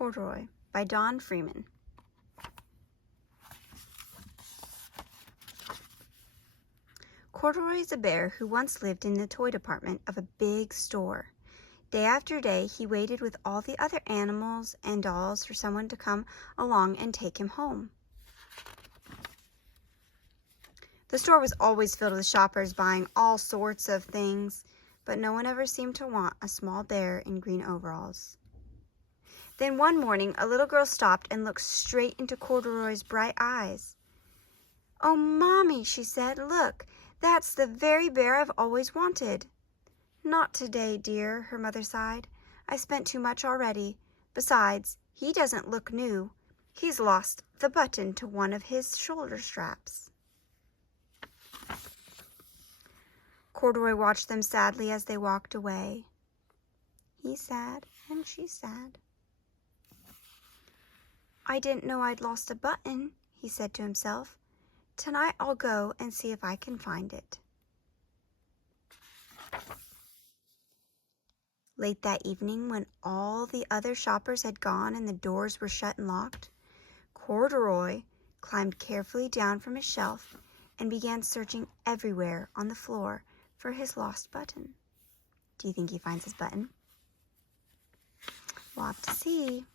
Corduroy by Don Freeman. Corduroy is a bear who once lived in the toy department of a big store. Day after day, he waited with all the other animals and dolls for someone to come along and take him home. The store was always filled with shoppers buying all sorts of things, but no one ever seemed to want a small bear in green overalls. Then one morning, a little girl stopped and looked straight into Corduroy's bright eyes. "Oh, Mommy," she said, "look, that's the very bear I've always wanted." "Not today, dear," her mother sighed. "I spent too much already. Besides, he doesn't look new. He's lost the button to one of his shoulder straps." Corduroy watched them sadly as they walked away. He's sad and she's sad. "I didn't know I'd lost a button," he said to himself. "Tonight I'll go and see if I can find it." Late that evening, when all the other shoppers had gone and the doors were shut and locked, Corduroy climbed carefully down from his shelf and began searching everywhere on the floor for his lost button. Do you think he finds his button? We'll have to see.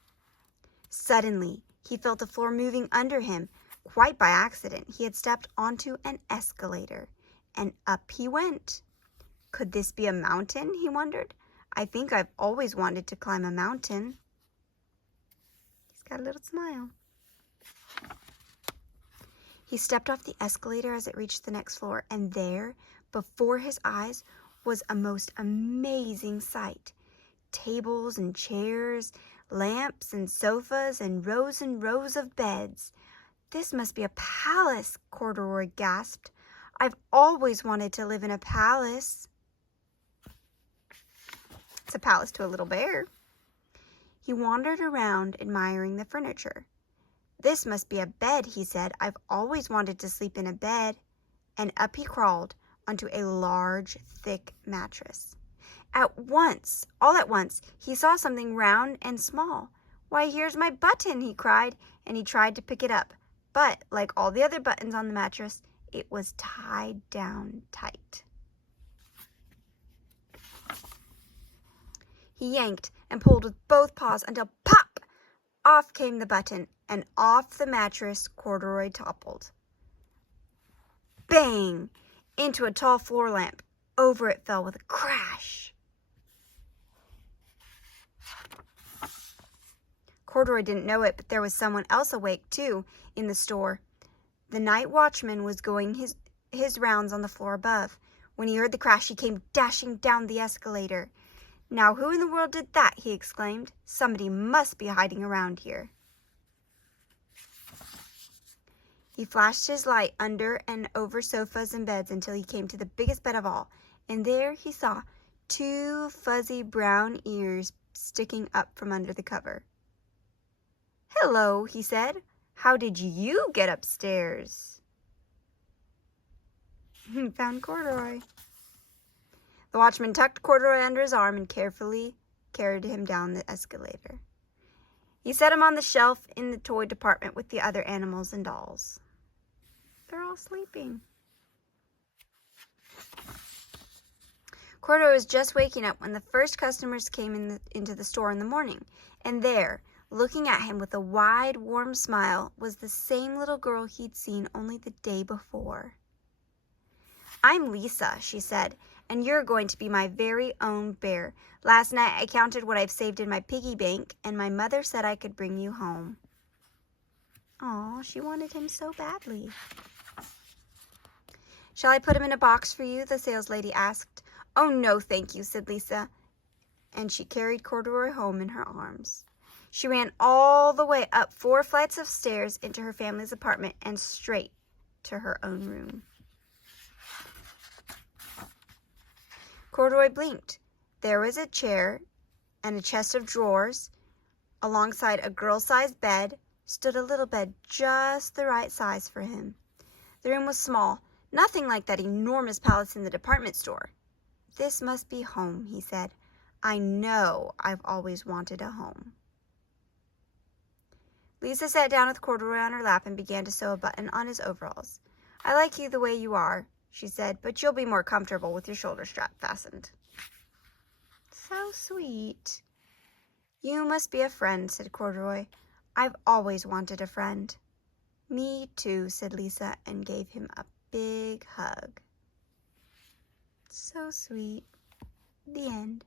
Suddenly, he felt the floor moving under him. Quite by accident, he had stepped onto an escalator, and up he went. Could this be a mountain, he wondered. I think I've always wanted to climb a mountain. He's got a little smile. He stepped off the escalator as it reached the next floor, and there, before his eyes, was a most amazing sight. Tables and chairs, lamps and sofas, and rows of beds. "This must be a palace," Corduroy gasped. "I've always wanted to live in a palace." It's a palace to a little bear. He wandered around, admiring the furniture. "This must be a bed," he said. "I've always wanted to sleep in a bed." And up he crawled onto a large, thick mattress. All at once, he saw something round and small. "Why, here's my button," he cried, and he tried to pick it up. But, like all the other buttons on the mattress, it was tied down tight. He yanked and pulled with both paws until pop! Off came the button, and off the mattress Corduroy toppled. Bang! Into a tall floor lamp. Over it fell with a crash. Corduroy didn't know it, but there was someone else awake, too, in the store. The night watchman was going his rounds on the floor above. When he heard the crash, he came dashing down the escalator. "Now, who in the world did that?" he exclaimed. "Somebody must be hiding around here." He flashed his light under and over sofas and beds until he came to the biggest bed of all, and there he saw 2 fuzzy brown ears sticking up from under the cover. "Hello," he said. "How did you get upstairs?" He found Corduroy. The watchman tucked Corduroy under his arm and carefully carried him down the escalator. He set him on the shelf in the toy department with the other animals and dolls. They're all sleeping. Corduroy was just waking up when the first customers came into the store in the morning, and there, looking at him with a wide, warm smile, was the same little girl he'd seen only the day before. "I'm Lisa," she said, "and you're going to be my very own bear. Last night I counted what I've saved in my piggy bank, and my mother said I could bring you home." Aw, she wanted him so badly. "Shall I put him in a box for you?" the saleslady asked. "Oh, no, thank you," said Lisa, and she carried Corduroy home in her arms. She ran all the way up 4 flights of stairs into her family's apartment and straight to her own room. Corduroy blinked. There was a chair and a chest of drawers. Alongside a girl-sized bed stood a little bed just the right size for him. The room was small, nothing like that enormous palace in the department store. "This must be home," he said. "I know I've always wanted a home." Lisa sat down with Corduroy on her lap and began to sew a button on his overalls. "I like you the way you are," she said, "but you'll be more comfortable with your shoulder strap fastened." "So sweet." "You must be a friend," said Corduroy. "I've always wanted a friend." "Me too," said Lisa, and gave him a big hug. So sweet. The end.